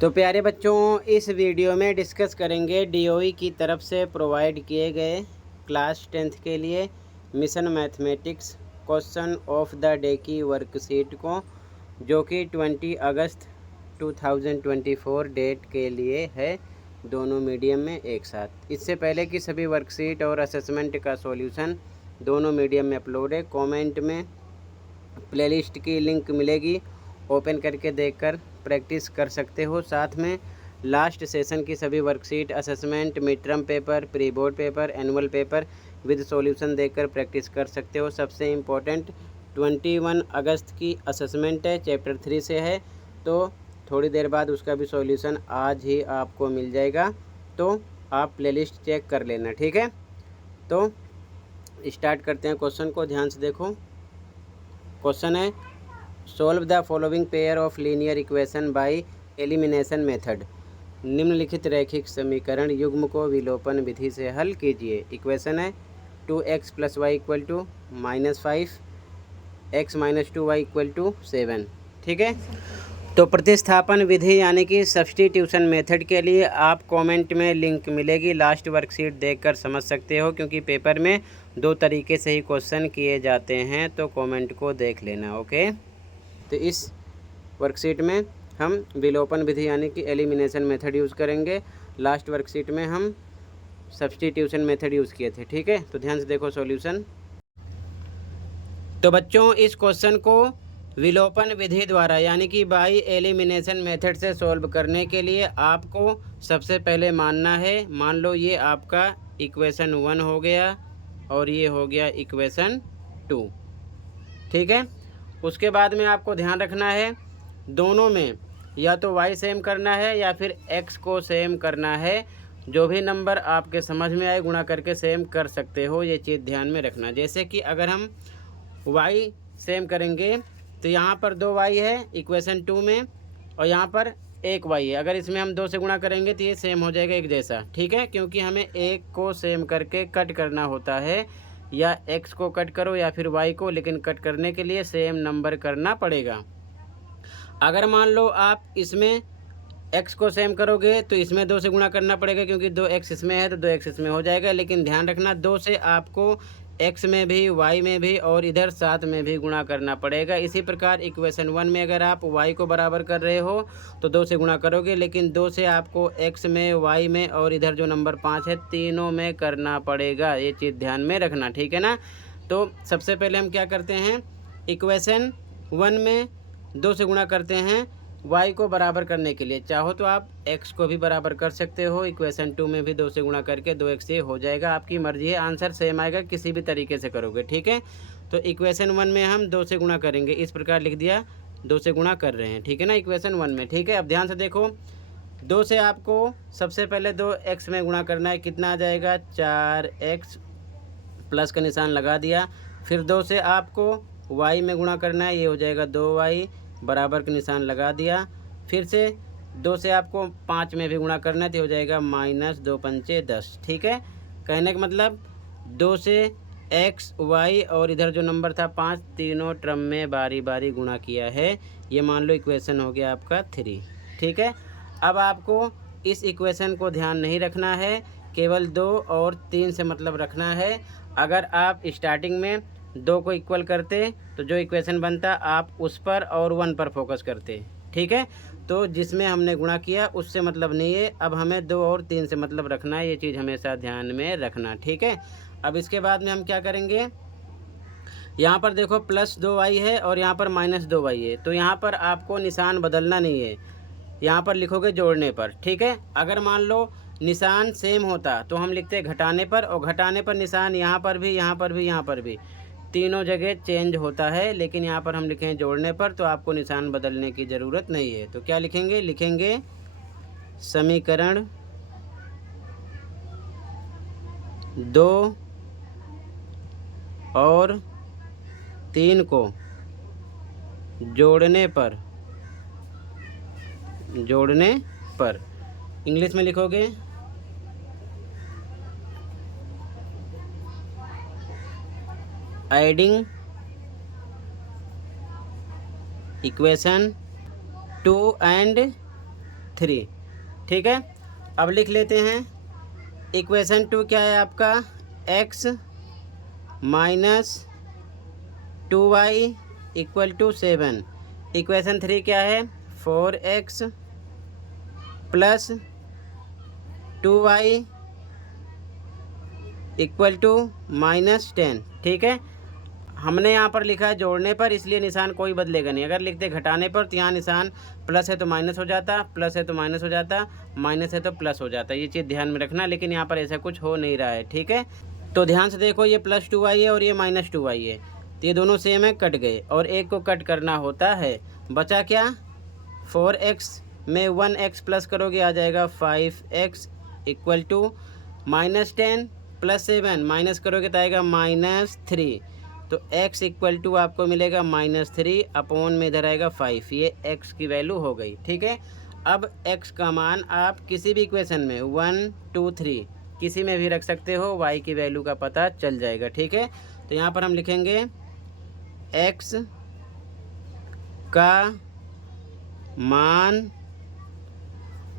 तो प्यारे बच्चों, इस वीडियो में डिस्कस करेंगे डीओई की तरफ से प्रोवाइड किए गए क्लास 10th के लिए mission mathematics question of the day की वर्कशीट को, जो कि 20 अगस्त 2024 डेट के लिए है, दोनों मीडियम में एक साथ। इससे पहले कि सभी वर्कशीट और असेसमेंट का सॉल्यूशन दोनों मीडियम में अपलोड है। कमेंट में प्लेलिस्ट की लिंक मिलेगी, ओपन करके देखकर प्रैक्टिस कर सकते हो। साथ में लास्ट सेशन की सभी worksheet, assessment, mid term paper, pre board paper, annual paper with solution देखकर प्रैक्टिस कर सकते हो। सबसे इम्पोर्टेंट 21 अगस्त की असेसमेंट है, चैप्टर 3 से है, तो थोड़ी देर बाद उसका भी सॉल्यूशन आज ही आपको मिल जाएगा, तो आप प्लेलिस्ट चेक कर लेना, ठीक है। तो स्टार्ट करते हैं क्वेश्चन को, ध्यान से देखो। क्वेश्चन है, solve the following pair of linear equation by elimination method. निम्नलिखित रैखिक समीकरण युग्म को विलोपन विधि से हल कीजिए। इक्वेशन है 2x + y = -5, x - 2y = 7, ठीक है। तो प्रतिस्थापन विधि यानी कि सब्स्टिट्यूशन मेथड के लिए आप कमेंट में लिंक मिलेगी, लास्ट वर्कशीट देखकर समझ सकते हो, क्योंकि पेपर में दो तरीके से ही क्वेश्चन किए जाते हैं, तो कमेंट को देख लेना, ओके। तो इस वर्कशीट में हम विलोपन विधि यानी कि एलिमिनेशन मेथड यूज़ करेंगे, लास्ट वर्कशीट में हम सब्स्टिट्यूशन मेथड यूज़ किए थे, ठीक है। तो ध्यान से देखो सॉल्यूशन। तो बच्चों, इस क्वेश्चन को विलोपन विधि द्वारा यानी कि बाय एलिमिनेशन मेथड से सॉल्व करने के लिए आपको सबसे पहले मानना है, मान लो ये आपका इक्वेशन 1 हो गया और ये हो गया इक्वेशन 2, ठीक है। उसके बाद में आपको ध्यान रखना है, दोनों में या तो y सेम करना है या फिर x को सेम करना है। जो भी नंबर आपके समझ में आए गुणा करके सेम कर सकते हो, ये चीज़ ध्यान में रखना। जैसे कि अगर हम y सेम करेंगे तो यहाँ पर 2y है इक्वेशन 2 में, और यहाँ पर 1y है। अगर इसमें हम 2 से गुणा करेंगे तो ये सेम हो जाएगा एक जैसा, ठीक है। क्योंकि हमें एक को सेम करके कट करना होता है, या x को कट करो या फिर y को, लेकिन कट करने के लिए सेम नंबर करना पड़ेगा। अगर मान लो आप इसमें x को सेम करोगे तो इसमें 2 से गुणा करना पड़ेगा, क्योंकि 2x इसमें है तो 2x इसमें हो जाएगा। लेकिन ध्यान रखना, 2 से आपको x में भी, y में भी और इधर 7 में भी गुणा करना पड़ेगा। इसी प्रकार इक्वेशन 1 में अगर आप y को बराबर कर रहे हो तो 2 से गुणा करोगे, लेकिन 2 से आपको x में, y में और इधर जो नंबर 5 है तीनों में करना पड़ेगा। ये चीज़ ध्यान में रखना, ठीक है ना। तो सबसे पहले हम क्या करते हैं, इक्वेशन 1 में 2 से गुणा करते हैं y को बराबर करने के लिए। चाहो तो आप x को भी बराबर कर सकते हो, इक्वेशन 2 में भी 2 से गुणा करके 2x ये हो जाएगा, आपकी मर्जी है, आंसर सेम आएगा किसी भी तरीके से करोगे, ठीक है। तो इक्वेशन 1 में हम 2 से गुणा करेंगे, इस प्रकार लिख दिया, 2 से गुणा कर रहे हैं, ठीक है ना, इक्वेशन 1 में, ठीक है। अब ध्यान से देखो, 2 से आपको सबसे पहले 2x में गुणा करना है, कितना आ जाएगा 4x, प्लस का निशान लगा दिया। फिर 2 से आपको y में गुणा करना है, ये हो जाएगा 2y, बराबर का निशान लगा दिया। फिर से 2 से आपको 5 में भी गुणा करना है, तो हो जाएगा -2 पंचे 10, ठीक है। कहने का मतलब 2 से x, y और इधर जो नंबर था 5, तीनों टर्म में बारी बारी गुणा किया है। ये मान लो इक्वेशन हो गया आपका 3, ठीक है। अब आपको इस इक्वेशन को ध्यान नहीं रखना है, केवल 2 और 3 से मतलब रखना है। अगर आप स्टार्टिंग में 2 को इक्वल करते तो जो इक्वेशन बनता आप उस पर और 1 पर फोकस करते, ठीक है। तो जिसमें हमने गुणा किया उससे मतलब नहीं है, अब हमें 2 और 3 से मतलब रखना है, ये चीज़ हमेशा ध्यान में रखना, ठीक है। अब इसके बाद में हम क्या करेंगे, यहाँ पर देखो +2y है और यहाँ पर -2y है, तो यहाँ पर आपको निशान बदलना नहीं है, यहाँ पर लिखोगे जोड़ने पर, ठीक है। अगर मान लो निशान सेम होता तो हम लिखते घटाने पर, और घटाने पर निशान यहाँ पर भी, यहाँ पर भी, यहाँ पर भी, तीनों जगह चेंज होता है। लेकिन यहाँ पर हम लिखें जोड़ने पर, तो आपको निशान बदलने की ज़रूरत नहीं है। तो क्या लिखेंगे, लिखेंगे समीकरण 2 और 3 को जोड़ने पर इंग्लिश में लिखोगे एडिंग इक्वेशन 2 and 3। ठीक है, अब लिख लेते हैं इक्वेशन 2 क्या है आपका, x minus 2y equal to 7। Equation 3 क्या है, 4x plus 2y equal to -10। ठीक है, हमने यहाँ पर लिखा है जोड़ने पर, इसलिए निशान कोई बदलेगा नहीं। अगर लिखते घटाने पर तो यहाँ निशान प्लस है तो माइनस हो जाता, प्लस है तो माइनस हो जाता, माइनस है तो प्लस हो जाता। ये चीज़ ध्यान में रखना, लेकिन यहाँ पर ऐसा कुछ हो नहीं रहा है। ठीक है, तो ध्यान से देखो, ये +2y है और ये -2y है, तो ये दोनों सेम है, कट गए, और एक को कट करना होता है। बचा क्या, 4x में 1x प्लस करोगे आ जाएगा 5x equal to -10 plus 7 minus करोगे तो आएगा -3। तो x इक्वल टू आपको मिलेगा -3 अपॉन में इधर आएगा 5। ये x की वैल्यू हो गई। ठीक है, अब x का मान आप किसी भी इक्वेशन में 1 2 3 किसी में भी रख सकते हो, y की वैल्यू का पता चल जाएगा। ठीक है, तो यहाँ पर हम लिखेंगे x का मान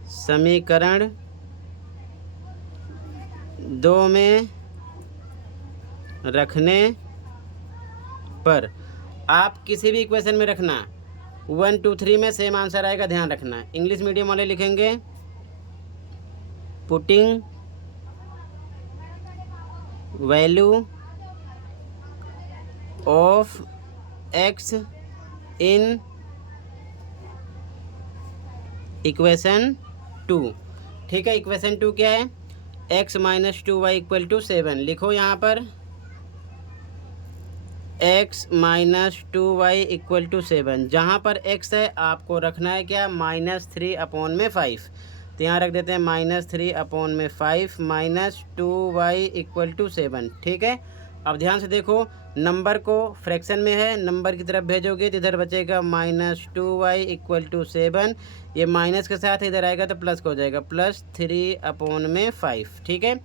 समीकरण 2 में रखने पर, आप किसी भी इक्वेशन में रखना, 1 2 3 में सेम आंसर आएगा, ध्यान रखना। इंग्लिश मीडियम वाले लिखेंगे putting value of x in equation 2। ठीक है, इक्वेशन 2 क्या है, x minus 2y equal to 7। लिखो यहाँ पर x minus 2y equal to 7। जहाँ पर x है आपको रखना है क्या, -3 अपॉन में 5। तो यहाँ रख देते हैं -3 अपॉन में 5 माइनस 2y इक्वल टू 7। ठीक है, अब ध्यान से देखो, नंबर को फ्रैक्शन में है, नंबर की तरफ भेजोगे तो इधर बचेगा -2y इक्वल टू 7। ये माइनस के साथ इधर आएगा तो प्लस हो जाएगा, +3 अपॉन में 5। ठीक है,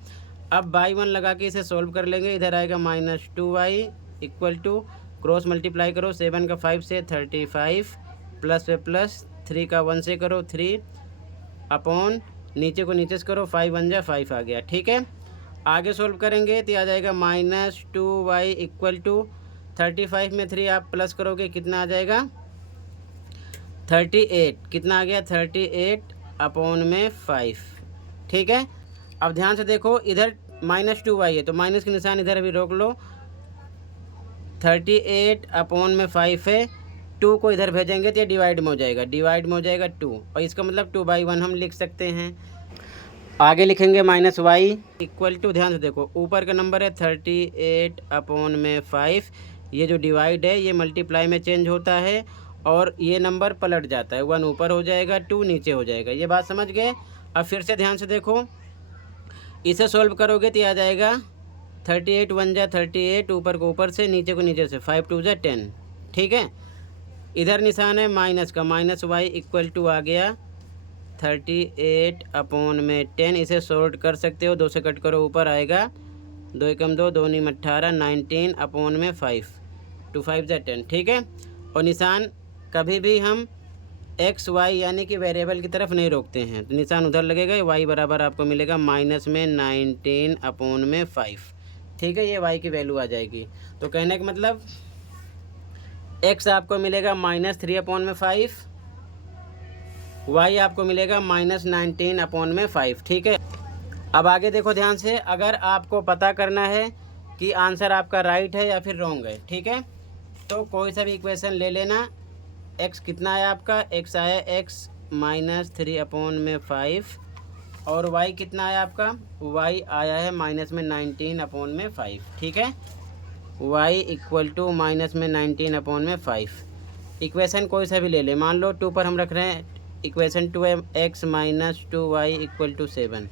अब बाई 1 लगा के इसे सोल्व कर लेंगे। इधर आएगा -2y equal to, cross multiply करो, 7 का 5 से 35, प्लस पे प्लस, 3 का 1 से करो 3 अपॉन, नीचे को नीचे से करो, 5 1 जा 5 आ गया। ठीक है, आगे सोल्व करेंगे तो आ जाएगा -2y इक्वल टू 35 में 3 आप प्लस करोगे, कितना आ जाएगा 38। कितना आ गया 38 अपॉन में 5। ठीक है, अब ध्यान से देखो, इधर -2y है तो माइनस के निशान इधर अभी रोक लो, 38 अपॉन में 5 है, 2 को इधर भेजेंगे तो ये डिवाइड में हो जाएगा, डिवाइड में हो जाएगा 2, और इसका मतलब 2/1 हम लिख सकते हैं। आगे लिखेंगे -y इक्वल टू, ध्यान से देखो, ऊपर का नंबर है 38 अपॉन में 5, ये जो डिवाइड है ये मल्टीप्लाई में चेंज होता है और ये नंबर पलट जाता है, 1 ऊपर हो जाएगा 2 नीचे हो जाएगा। ये बात समझ गए। अब फिर से ध्यान से देखो, इसे सोल्व करोगे तो आ जाएगा 38 1 जा 38, ऊपर को ऊपर से, नीचे को नीचे से, 5 2 जा 10। ठीक है, इधर निशान है माइनस का, -y इक्वल टू आ गया 38 अपॉन में 10। इसे सॉल्व कर सकते हो, 2 से कट करो, ऊपर आएगा 2 एकम 2 2 नीम 18, 19 अपॉन में 5, 2 5 जा 10। ठीक है, और निशान कभी भी हम x y यानी कि वेरिएबल की तरफ नहीं रोकते हैं, तो निशान उधर लगेगा, y बराबर आपको मिलेगा माइनस में 19 अपॉन में 5। ठीक है, ये y की वैल्यू आ जाएगी। तो कहने का मतलब x आपको मिलेगा -3 अपॉन में 5, y आपको मिलेगा -19 अपॉन में 5। ठीक है, अब आगे देखो ध्यान से, अगर आपको पता करना है कि आंसर आपका राइट है या फिर रॉन्ग है, ठीक है, तो कोई सा भी इक्वेशन ले लेना। x कितना है आपका, x आया x -3 अपॉन में 5, और y कितना है आपका, y आया है -19 अपॉन में 5। ठीक है, y इक्वल टू -19 अपॉन में 5। इक्वेशन कोई सा भी ले ले, मान लो 2 पर हम रख रहे हैं, इक्वेशन 2 है x -2y equal to 7।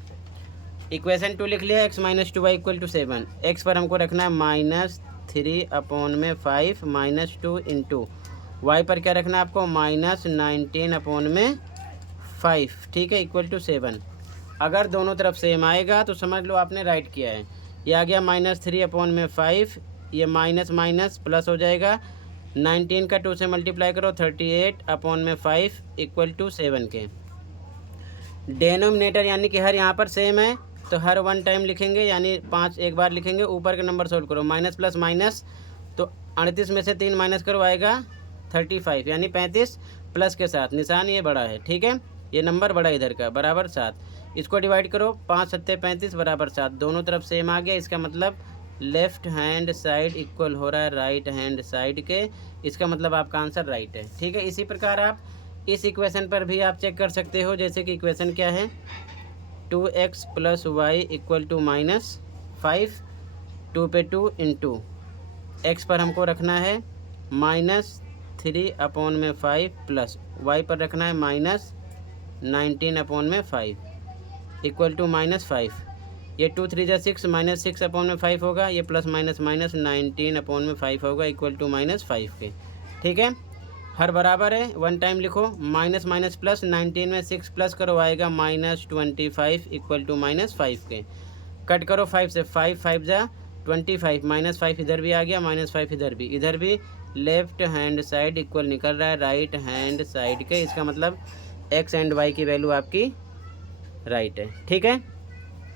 Equation 2 लिख लिया, x -2y equal to 7। x पर हमको रखना है -3 अपॉन में 5 -2 इंटू, y पर क्या रखना है आपको, -19 अपॉन में 5। ठीक है, इक्वल टू 7। अगर दोनों तरफ सेम आएगा तो समझ लो आपने राइट किया है। ये आ गया -3 अपॉन में 5, ये माइनस माइनस प्लस हो जाएगा, 19 का 2 से मल्टीप्लाई करो, 38 अपॉन में 5 इक्वल टू 7 के। डेनोमिनेटर यानी कि हर यहाँ पर सेम है तो हर 1 टाइम लिखेंगे, यानी 5 एक बार लिखेंगे। ऊपर के नंबर सोल्व करो, माइनस प्लस माइनस, तो 38 में से 3 माइनस करो आएगा 35, यानी 35 प्लस के साथ निशान ये बड़ा है, ठीक है, ये नंबर बड़ा इधर का, बराबर 7। इसको डिवाइड करो, 5 सत्ते 35 बराबर 7, दोनों तरफ सेम आ गया। इसका मतलब लेफ्ट हैंड साइड इक्वल हो रहा है राइट हैंड साइड के, इसका मतलब आपका आंसर राइट है, ठीक है। इसी प्रकार आप इस इक्वेशन पर भी आप चेक कर सकते हो, जैसे कि इक्वेशन क्या है, 2x + y = -5, 2 पे 2 इंटू x पर हमको रखना है -3/5 प्लस y पर रखना है -19/5 इक्वल टू -5। ये 2 3 जा 6, -6/5 होगा, ये प्लस माइनस माइनस 19/5 होगा इक्वल टू -5 के, ठीक है। हर बराबर है, 1 टाइम लिखो, माइनस माइनस प्लस, 19 में 6 प्लस करो आएगा -25 इक्वल टू -5 के। कट करो 5 से, 5 5 जा 25, -5 इधर भी आ गया, -5 इधर भी लेफ्ट हैंड साइड इक्वल निकल रहा है राइट हैंड साइड के, इसका मतलब x एंड y की वैल्यू आपकी राइट है, ठीक है।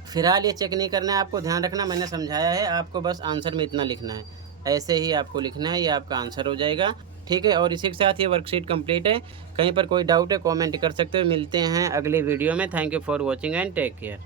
फिलहाल ये चेक नहीं करना है आपको, ध्यान रखना मैंने समझाया है, आपको बस आंसर में इतना लिखना है, ऐसे ही आपको लिखना है, ये आपका आंसर हो जाएगा, ठीक है। और इसी के साथ ये वर्कशीट कंप्लीट है। कहीं पर कोई डाउट है कमेंट कर सकते हो। मिलते हैं अगले वीडियो में। Thank you for watching and take care.